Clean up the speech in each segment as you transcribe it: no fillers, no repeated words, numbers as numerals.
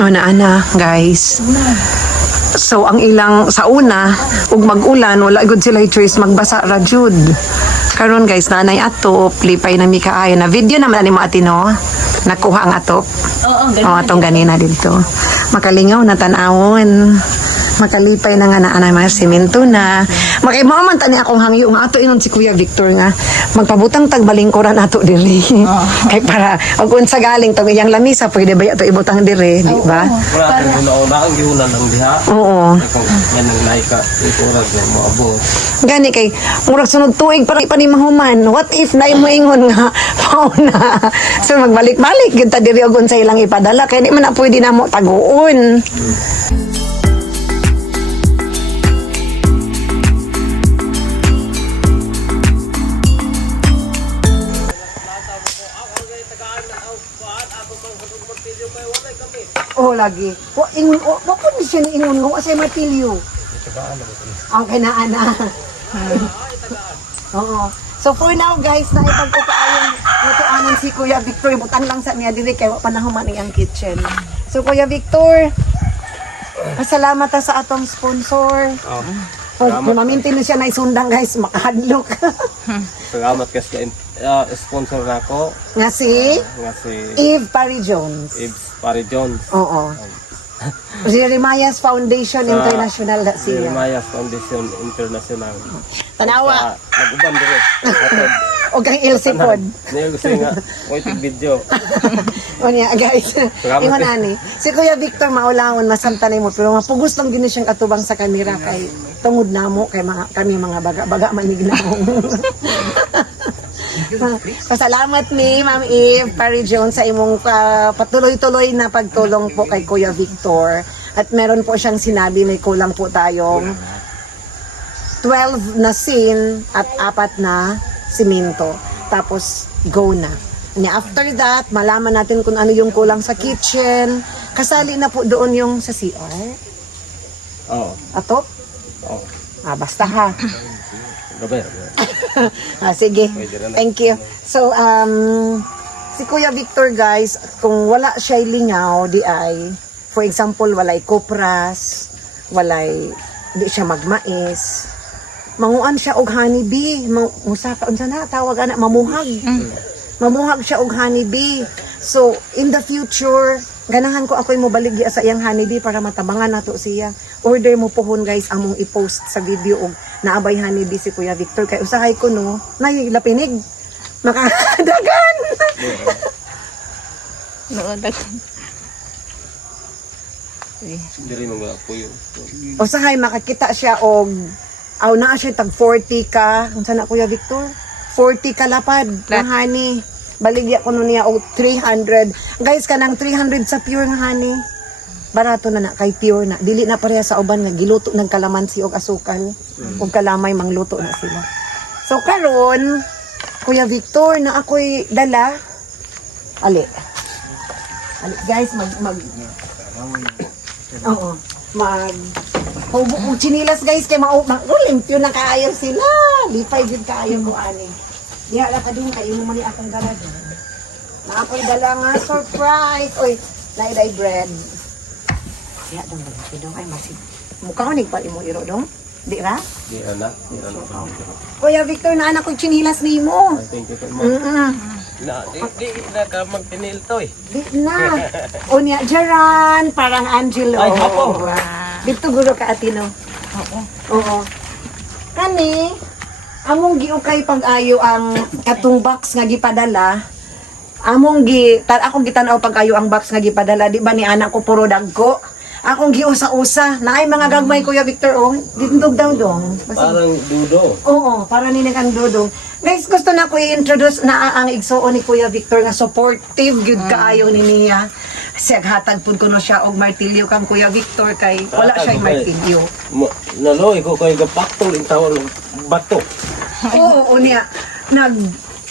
Ana guys. So ang ilang sa una ug mag-ulan wala gud sila choice magbasa ra jud. Karon guys nanay atop lipay na mi kaayo na video naman ani mo atino. Nakuha ang atop. Oo, atong ganina dito. Makalingaw na tan-awon. Makalipay na nga na mga simento na. Makimaman tani akong hangyo nga ato inon si Kuya Victor nga magpabutang tagbalingkuran ato diri. Kay para og unsa galing tong iyang lamisa pwede ba ato ibutang diri, di ba? Wala kang una ang giulan ang diha. Oo. Kung ganang naika ituras nga mo abot. Gani kay murag sunod tuig para pa ni mahuman. What if na mo ingon nga fauna. So magbalik-balik gyud ta diri og unsa ilang ipadala kay di man na pwede namo taguon. Oh lagi. Wa ingon wa pud ni siya ingon nga sa martilyo. Ang kinaana. Oo. So for now guys, na ipagkukaayong lutuanan si Kuya Victor. Butang lang sa niya dili kay wa pa nahuman ang kitchen. So Kuya Victor, pasalamat ta sa atong sponsor. Mamintin na siya na isundang guys, makahadlok. Salamat kasi sponsor nako Nga si nga si Eve Pari Jones. Ibs Pari Jones. Oo. Si Remayas Foundation International da siya. Remayas Foundation International. Tanawa. Nag-uban dire. O kang Ilse pod. Niya gusto nga waiting video. O niya guys. Ingon ani. Si Kuya Victor maulawon masamtanay mo pero mapugos lang din siyang atubang sa kamera kay tungod namo kay kami mga baga-baga manignamo. Pasalamat ni Ma'am Eve Pari Jones sa imong patuloy-tuloy na pagtulong po kay Kuya Victor. At meron po siyang sinabi may kulang po tayong 12 na sin at 4 na simento. Tapos go na. After that, malaman natin kung ano yung kulang sa kitchen. Kasali na po doon yung sa CR. Oo. Atop? Oo. Basta ha. Gabi. Sige. Thank you. So, si Kuya Victor guys, kung wala siya lingaw, di ay, for example, walay kopras, walay, di siya magmais, manguan siya og honeybee, musaka, unsa na, tawag ana, mamuhag. Mamuhag siya og honeybee. So, in the future, ganahan ko ako'y mobaligya sa iyang honeybee para matabangan nato siya. Order mo pohon guys, among i-post sa video og naabay honeybee si Kuya Victor. Kay usahay ko no, nay lapinig. Makadagan. Dagan. Diri mga puyo. Usahay makakita siya og aw naa siya tag 40 ka. Unsa na Kuya Victor? 40 ka lapad ng honey. Baligya ko no niya og 300. Guys kanang 300 sa pure nga honey. Barato na kay pure na. Dili na pareha sa uban nga giluto ng kalamansi og asukal. Ug kalamay mangluto na sila. So karon Kuya Victor na ako'y dala. Ali guys Oo. Hubo kong chinilas guys kay limpyo na kaayo sila. Lipay din kaayo mo ani. Diha la ka dun kay imo mali akong dala dun. Na ako'y dala nga surprise. Oy, nailay bread. Diha dun dun kay masid. Mukha ko nigpa imo iro dong. Di ra? Di ana. Kuya Victor na anak ko'y chinilas nimo. Thank you so much. Na di na ka magtinil to eh. Di na. Unya Jaran, parang Angelo. Ay, hapo. Dito gulo ka atino. Oo. Kani, among giukay pag-ayo ang katong box nga gipadala. Akong gitanaw pag-ayo ang box nga gipadala. Di ba ni anak ko puro dagko? Akong giusa-usa. Naay mga gagmay Kuya Victor oh. Dindog daw dong. Parang dudo. Oo, para ni ang dudong. Guys, gusto na ko i-introduce na ang igsuon ni Kuya Victor nga supportive gyud kaayo ni niya. Hatag pud kuno siya og martilyo kang Kuya Victor kay wala siya martilyo. Naloy ko kay gapaktol in tawag bato. Oo, unya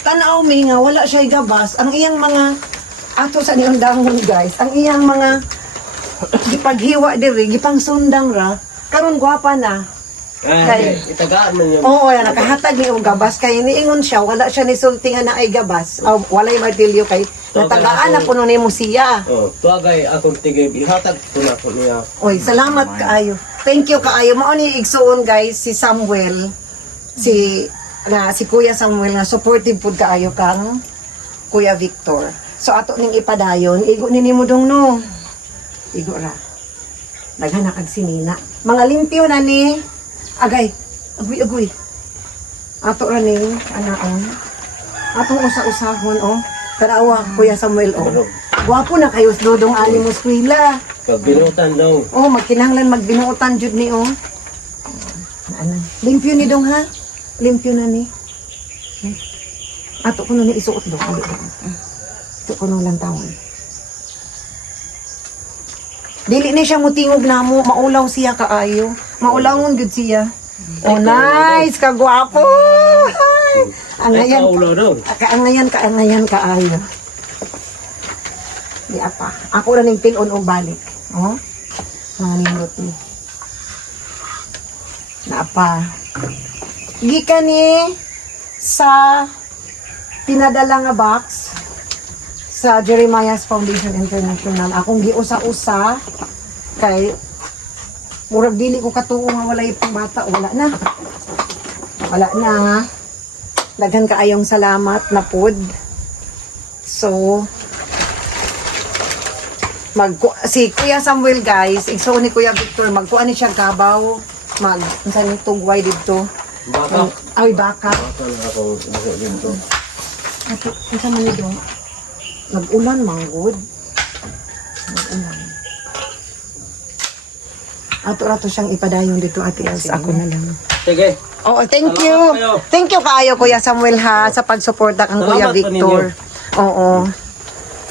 tanaw mi nga wala siya gabas. Ang iyang mga ato sa niyang dangon guys, ang iyang mga gipaghiwa diri, gipang sundang ra, karon gwapa na. Itagaan man yun. Oo, nakahatag ni og gabas kay niingon siya wala siya ni sultingan na ay gabas. Walay martilyo kay natagaan na puno nimo siya. Oh, tuagay akong tigay ihatag ko na ko niya. Oy, salamat kaayo. Thank you kaayo. Mao ni igsuon guys si Samuel, si Kuya Samuel nga supportive pud kaayo kang Kuya Victor. So ato ning ipadayon, igo ni nimo dong no. Igo ra. Naghanak kag sinina. Mga limpyo na ni. Agay. Agoy. Ato ra ning anaon. Atong usa-usahon oh. Tarawa Kuya Samuel oh. Gwapo na kayo dodong ani mo eskwela. Kag binutan daw. Oh, magkinahanglan magbinuotan jud ni oh. Ano? Limpyo ni dong ha? Limpyo na ni. Ato kuno ni isuot do. Ato kuno lang tawon. Dili ni siya mutingog namo, maulaw siya kaayo. Maulawon gud siya. Oh, nice, kagwapo. Ang ngayon. Ulaw daw. Kaangayan kaayo. Di apa. Ako ra ning pilon og balik. Oh. Mga nindot ni. Naapa. Gikan ni sa pinadala nga box sa Jeremiah's Foundation International. Akong giusa-usa kay murag dili ko katuo nga walay pang bata. Wala na. Daghan kaayong salamat na pod. So, si Kuya Samuel guys, igso ni Kuya Victor, magkuha ni siya kabaw, unsa ni tugway dito. Baka. Ay, baka. Baka na ako buho dito. Ato, unsa man ni dong? Nag-ulan, manggod. Nag-ulan. Ato siyang ipadayon dito, Ate Els. Ako na lang. Sige. Oh, thank Salamat you. kayo. Thank you kaayo Kuya Samuel ha sa pagsuporta kang Kuya Salamat pa Victor. Oo.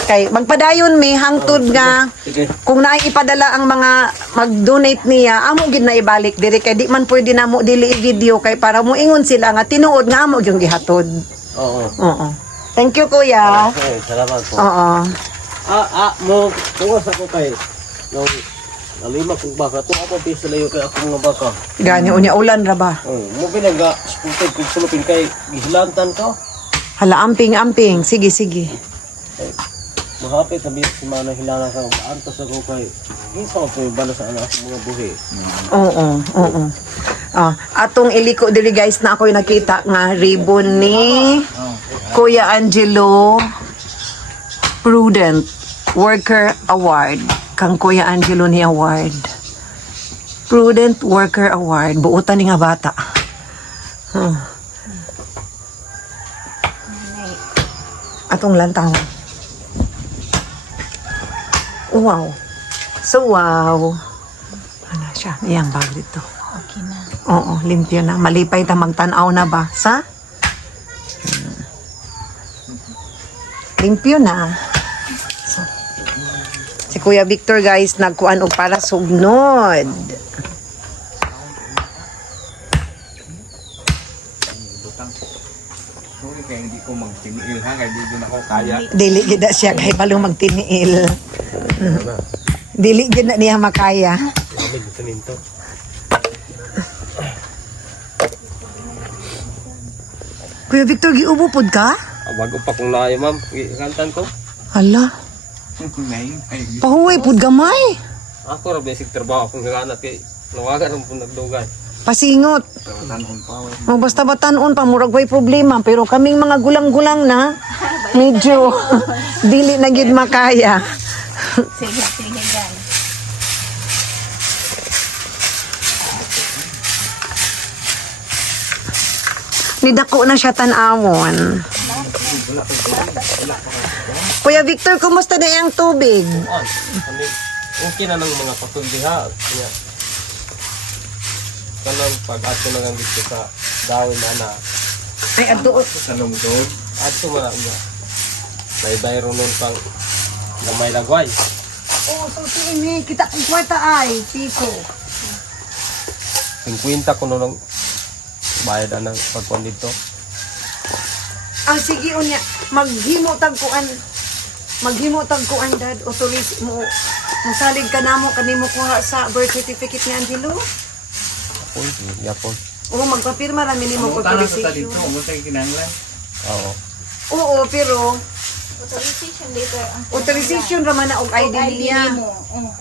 Kay magpadayon mi hangtod nga Sige. kung naipadala ang mga mag-donate niya, amo gid na ibalik diri kay di man pwede namo dili i-video kay para mo ingon sila nga tinuod nga amo gyud gihatod. Oo. Oo. Thank you Kuya. Okay, salamat po. Oo. Mo tuwas ako kay no nalima kong baka to ako piso layo kay ako mga baka. Gani unya ulan ra ba? Mo pinaga spotted kung sulupin kay gihilantan ko. Hala amping. Sige. Mahapit sabi si mana hilanga ka antos ako kay isa ko bala sa anak mga buhi. Oo. Atong iliko diri guys na ako'y nakita nga ribbon ni Kuya Angelo Prudent Worker Award. Kang Kuya Angelo ni award. Prudent Worker Award. Buutan ni nga bata. Atong lantaw. Wow. So, wow. Ano siya? Iyang bag dito. Okay na. Oo, limpyo na. Malipay ta magtanaw na ba? Sa? Limpyo na. So, si Kuya Victor guys, nagkuan og para sugnod. Sorry kaya hindi ko magtiniil ha, kaya hindi din ako kaya. Dili gid na siya kay balo magtiniil. Dili gid na niya makaya. Lamig sa ninto. Kuya Victor, giubo pod ka? Bago pa kung layo ma'am, kantan ko. Hala, pahuway pod gamay. Ako ra basic trabaho akong gagana kay nawagan ang nagdugan. Pasingot. Mo basta batanon pa murag way problema pero kaming mga gulang-gulang na medyo dili na gyud makaya. Sige guys. Nidako na siya tan-awon. Kuya Victor, kumusta na yung tubig? Okay na ng mga patol diha. Kaya kanang pag-ato na lang dito sa dawin na Ay, aduot. Sa lungdod. ato man niya. May bayro nun pang gamay lagway. Oh, so ini kita kung kwarta ay, piso. 50 ko nung bayad ang pagkuhan dito. Ang sige unya, maghimo tagkuan dad, authorize mo. Masalig ka namo kanimo kuha sa birth certificate ni Angelo. Yapon. Yapon. Oo, magpapirma rami nimo Ang utang sa dito, authorization. mo sa kinanglan. Oo. Oo, pero Authorization later. authorization ra man na og ID niya. mo.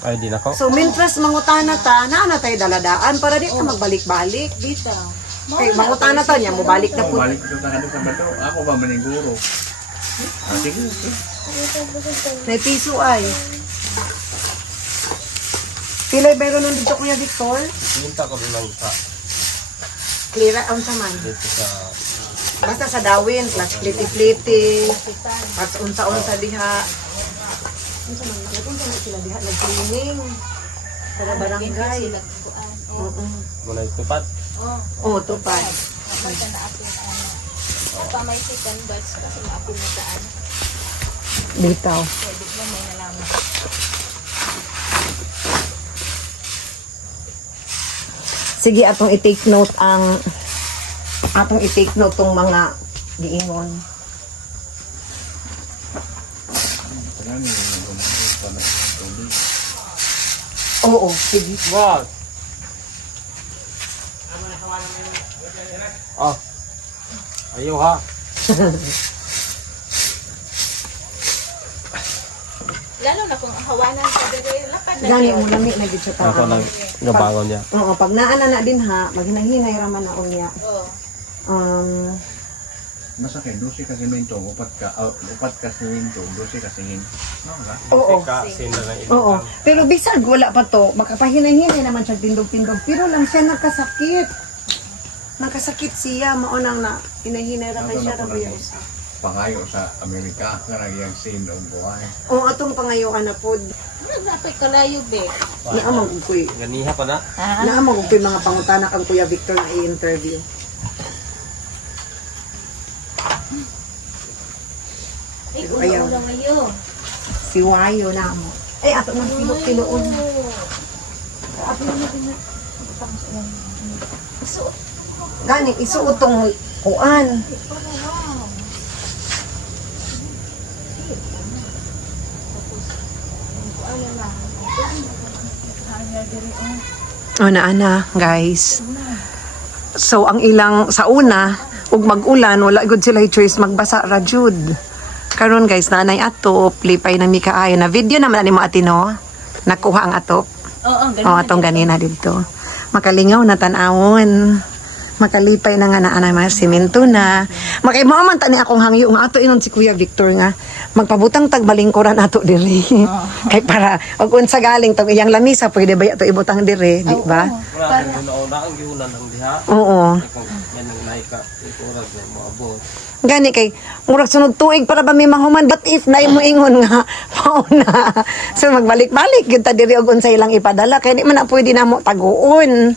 Ay, di na ko. So mintras mangutana ta, na tay daladaan para di ka magbalik-balik. Dito. Kay mangutana ta niya mo balik na Ako pud. balik ko sa kanto sa bato. Ako ba maniguro? Sige. May piso ay. Pilay bayro nun dito Kuya Victor? Punta ko lang sa Clear on sa man. dito sa Basta sa dawin, plus pliti-pliti. Pas unsa-unsa diha. Unsa man unsa na sila diha nag-cleaning. Sa barangay. Oo. muna itupat. Oh, tupad. Pa may second batch kasi maapin na saan. Bitaw. Pwede mo may nalaman. Sige, atong i-take note tong mga giingon. Ano yung gumamit pa na tubig? Oo, sige. Wow. Ah. Ayaw ha. Lalo na kung hawanan sa dire, lapad na Gani yun. mo lami na gid sa Ako taon. lang gabangon niya. Oo, pag naana na din ha, maghinay-hinay raman na unya. Oo. Masakit, 12 ka simento, upat ka simento, 12 ka singin. No, ba? Oo. Kasi na lang Oo. Pero bisag wala pa to, makapahinay-hinay naman siya tindog-tindog. Pero lang siya nakasakit. Nakasakit siya, maunang na hinay-hinay ra kay siya ra ba yun? Pangayo sa Amerika, karang yung sin o buhay. Oo, atong pangayoan na pod. Napay kalayo be. Naamang kuy. Ganiha pa na. Naamang kuy mga pangutana kang Kuya Victor na i-interview. Ay, Ayaw. ayaw lang ngayon. Si Wayo na mo. Ay, ato nang pilok-piloon. So, Gani, isuot tong kuan. O na guys. So ang ilang sa una ug mag-ulan wala gud sila choice magbasa ra jud. Karon guys nanay atop lipay na mi kaayo na video naman ani mo atino. Nakuha ang atop. oo, O atong ganina dito. Makalingaw na tan-awon. Makalipay na nga na anay mga simento na. Makay mo man tani akong hangyo nga ato inon si Kuya Victor nga magpabutang tag balingkuran ato diri. Kay para og unsa galing tong iyang lamisa pwede ba to ibutang diri, di ba? Wala nang una ang giunan ang diha. Oo. Kung yan ang naika, ikuras na mo abot. Gani kay murag sunod tuig para ba may mahuman but if na mo ingon nga mauna. So magbalik-balik gyud ta diri og unsay ilang ipadala kay di man na pwede namo taguon.